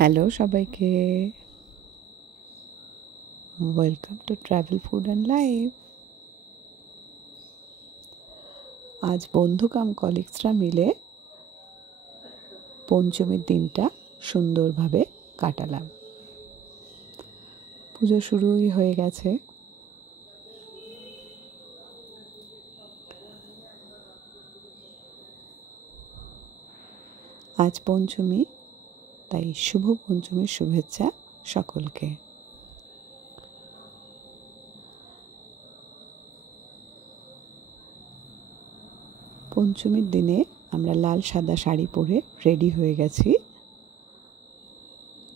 Hello সবাইকে, welcome to travel food and life. আজ বন্ধু কাম কলিগসরা মিলে পঞ্চমীর দিনটা সুন্দরভাবে কাটালাম। পুজো শুরুই হয়ে গেছে। আজ পঞ্চমী, তাই শুভ পঞ্চমীর শুভেচ্ছা সকলকে। পঞ্চমীর দিনে আমরা লাল সাদা শাড়ি পরে রেডি হয়ে গেছি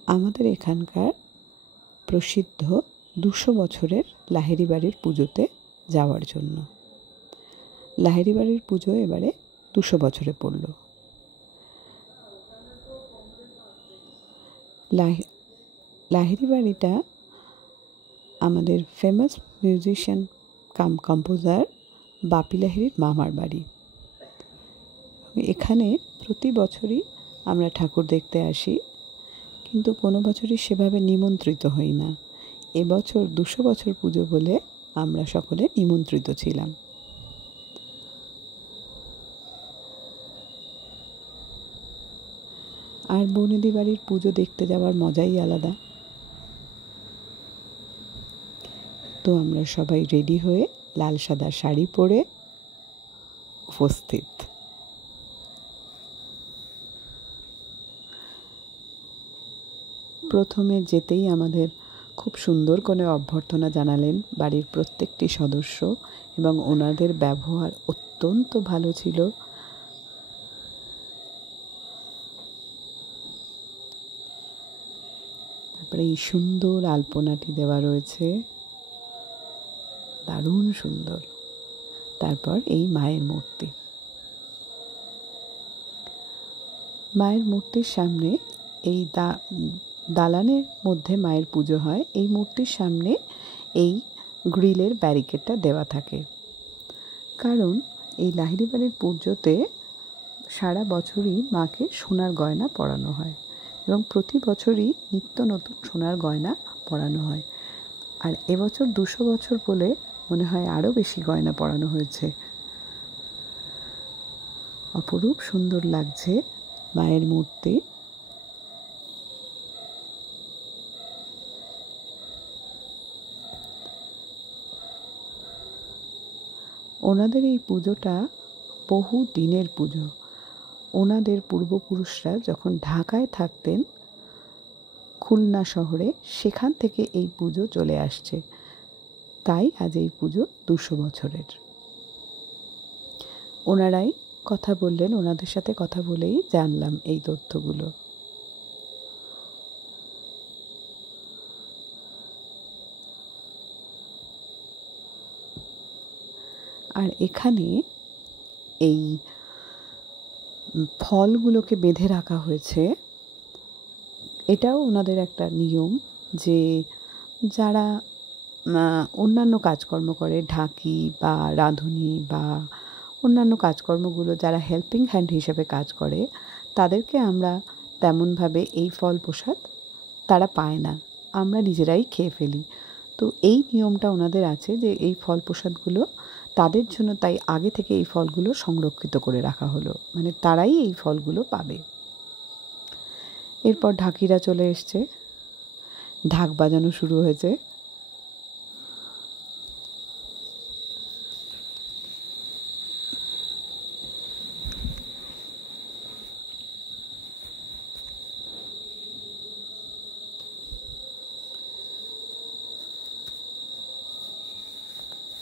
আমাদের এখানকার প্রসিদ্ধ 200 বছরের লাহিড়ী বাড়ির পুজোতে যাওয়ার জন্য। লাহিড়ী বাড়ির পুজো এবারে 200 বছরে পড়ল। লাহিড়ী বাড়িটা আমাদের ফেমাস মিউজিশিয়ান কাম কম্পোজার বাপি লাহিড়ীর মামার বাড়ি। এখানে প্রতি বছরই আমরা ঠাকুর দেখতে আসি, কিন্তু কোনো বছরই সেভাবে নিমন্ত্রিত হই না। এবছর 200 বছর পুজো বলে আমরা সকলে নিমন্ত্রিত ছিলাম। আর বনেদি বাড়ির পুজো দেখতে যাওয়ার মজাই আলাদা। তো আমরা সবাই রেডি হয়ে লাল সাদা শাড়ি পরে উপস্থিত। প্রথমে যেতেই আমাদের খুব সুন্দর করে অভ্যর্থনা জানালেন বাড়ির প্রত্যেকটি সদস্য, এবং ওনাদের ব্যবহার অত্যন্ত ভালো ছিল। তারপরে এই সুন্দর আলপনাটি দেওয়া রয়েছে, দারুণ সুন্দর। তারপর এই মায়ের মূর্তি, মায়ের মূর্তির সামনে এই দালানের মধ্যে মায়ের পুজো হয়। এই মূর্তির সামনে এই গ্রিলের ব্যারিকেডটা দেওয়া থাকে, কারণ এই লাহিড়ী বাড়ির পুজোতে সারা বছরই মাকে সোনার গয়না পরানো হয়, এবং প্রতি বছরই নিত্য নতুন সোনার গয়না পরানো হয়। আর এবছর 200 বছর বলে মনে হয় আরও বেশি গয়না পরানো হয়েছে। অপরূপ সুন্দর লাগছে মায়ের মূর্তি। ওনাদের এই পুজোটা বহু দিনের পুজো। ওনাদের পূর্বপুরুষরা যখন ঢাকায় থাকতেন, খুলনা শহরে, সেখান থেকে এই পুজো চলে আসছে। তাই আজ এই পুজো 200 বছরের। ওনারাই কথা বললেন, ওনাদের সাথে কথা বলেই জানলাম এই তথ্যগুলো। আর এখানে এই ফলগুলোকে বেঁধে রাখা হয়েছে। এটাও ওনাদের একটা নিয়ম যে যারা অন্যান্য কাজকর্ম করে, ঢাকি বা রাঁধুনি বা অন্যান্য কাজকর্মগুলো যারা হেল্পিং হ্যান্ড হিসেবে কাজ করে, তাদেরকে আমরা তেমনভাবে এই ফল প্রসাদ তারা পায় না, আমরা নিজেরাই খেয়ে ফেলি। তো এই নিয়মটা ওনাদের আছে যে এই ফল প্রসাদগুলো তাদের জন্য, তাই আগে থেকে এই ফলগুলো সংরক্ষিত করে রাখা হলো, মানে তারাই এই ফলগুলো পাবে। এরপর ঢাকিরা চলে এসছে, ঢাক বাজানো শুরু হয়েছে।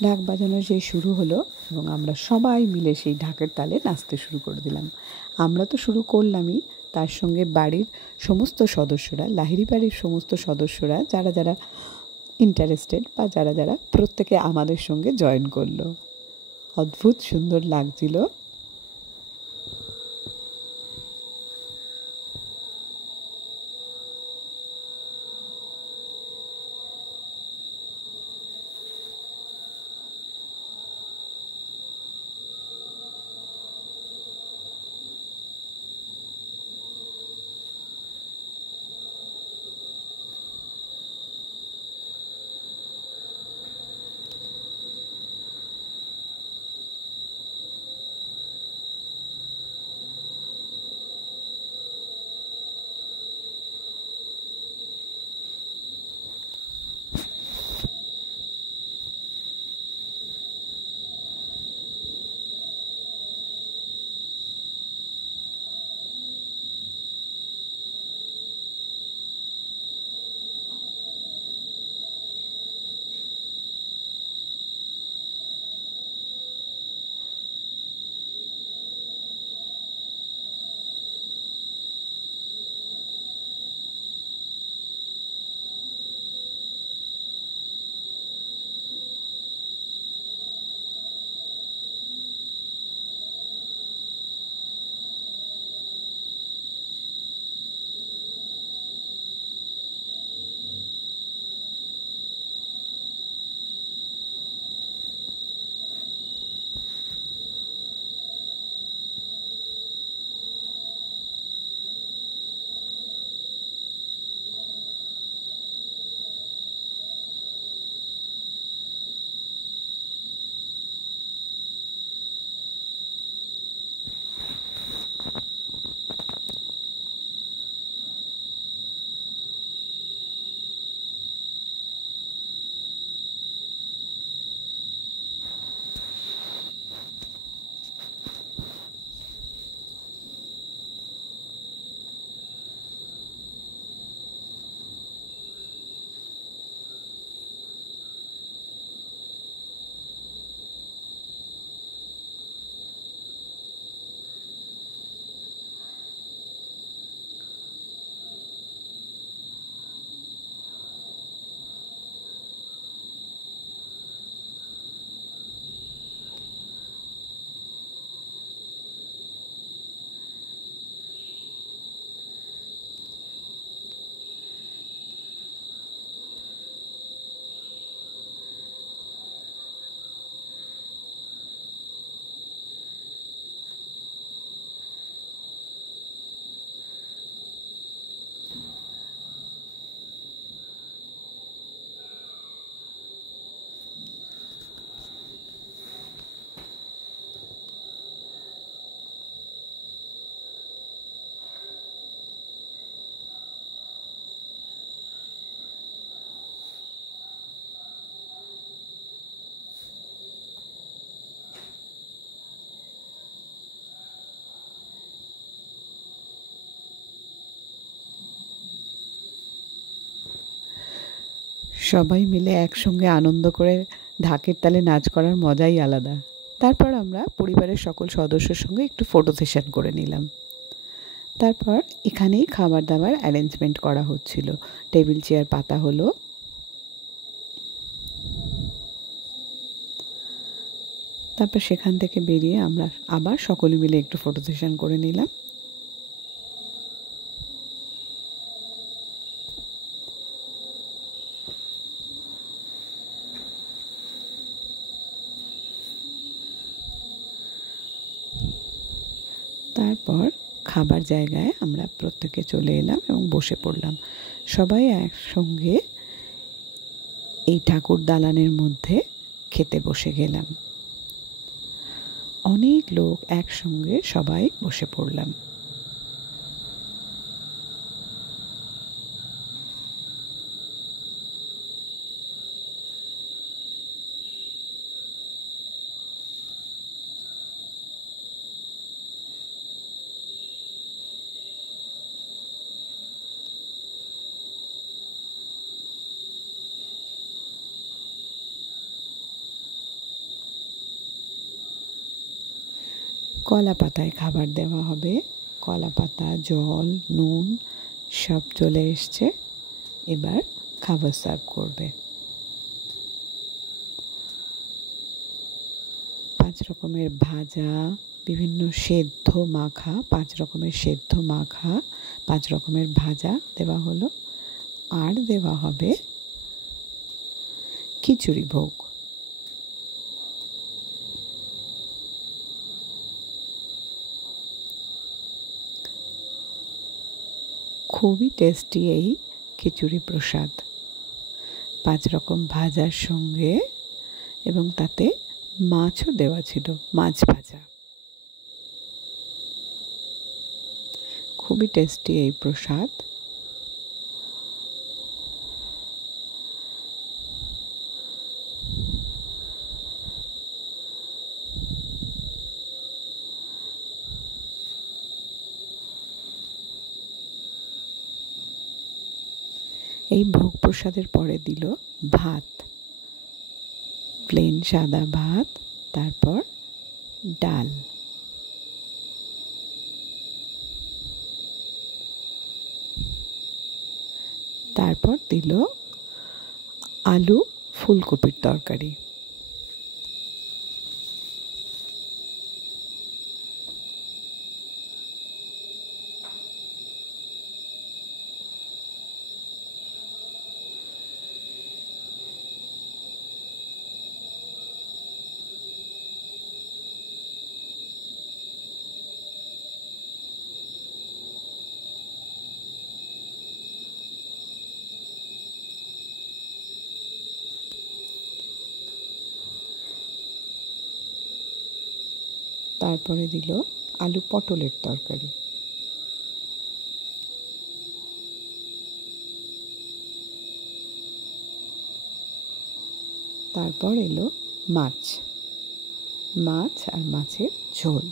ঢাক বাজানো সেই শুরু হলো, এবং আমরা সবাই মিলে সেই ঢাকের তালে নাচতে শুরু করে দিলাম। আমরা তো শুরু করলামই, তার সঙ্গে বাড়ির সমস্ত সদস্যরা, লাহিড়ী বাড়ির সমস্ত সদস্যরা যারা যারা ইন্টারেস্টেড বা যারা যারা, প্রত্যেকে আমাদের সঙ্গে জয়েন করলো। অদ্ভুত সুন্দর লাগছিল। সবাই মিলে একসঙ্গে আনন্দ করে ঢাকের তালে নাচ করার মজাই আলাদা। তারপর আমরা পরিবারের সকল সদস্যের সঙ্গে একটু ফটো সেশন করে নিলাম। তারপর এখানেই খাবার দাবার অ্যারেঞ্জমেন্ট করা হচ্ছিল, টেবিল চেয়ার পাতা হলো। তারপর সেখান থেকে বেরিয়ে আমরা আবার সকলে মিলে একটু ফটো সেশন করে নিলাম। তারপর খাবার জায়গায় আমরা প্রত্যেকে চলে এলাম এবং বসে পড়লাম। সবাই একসঙ্গে এই ঠাকুর দালানের মধ্যে খেতে বসে গেলাম। অনেক লোক একসঙ্গে সবাই বসে পড়লাম। কলা পাতায় খাবার দেওয়া হবে। কলা পাতা, জল, নুন সব চলে এসছে। এবার খাবার সার্ভ করবে। 5 রকমের ভাজা, বিভিন্ন সেদ্ধ মাখা, 5 রকমের সেদ্ধ মাখা, 5 রকমের ভাজা দেওয়া হলো। আর দেওয়া হবে খিচুড়ি ভোগ। খুবই টেস্টি এই খিচুড়ি প্রসাদ। 5 রকম ভাজার সঙ্গে, এবং তাতে মাছও দেওয়া ছিল, মাছ ভাজা। খুবই টেস্টি এই প্রসাদ। এই ভোগ প্রসাদের পরে দিল ভাত, প্লেন সাদা ভাত, তারপর ডাল, তারপর দিল আলু ফুলকপির তরকারি। তারপরে দিল আলু পটলের তরকারি। তারপর এলো মাছ আর মাছের ঝোল।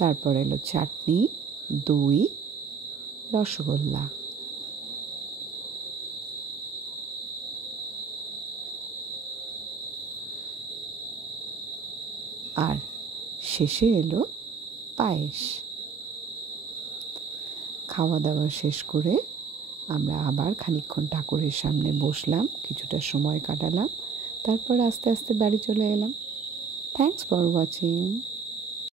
তারপর এলো চাটনি, দই, রসগোল্লা। আর শেষে এলো পায়েস। খাওয়া দাওয়া শেষ করে আমরা আবার খানিকক্ষণ ঠাকুরের সামনে বসলাম, কিছুটা সময় কাটালাম, তারপর আস্তে আস্তে বাড়ি চলে এলাম। Thanks for watching.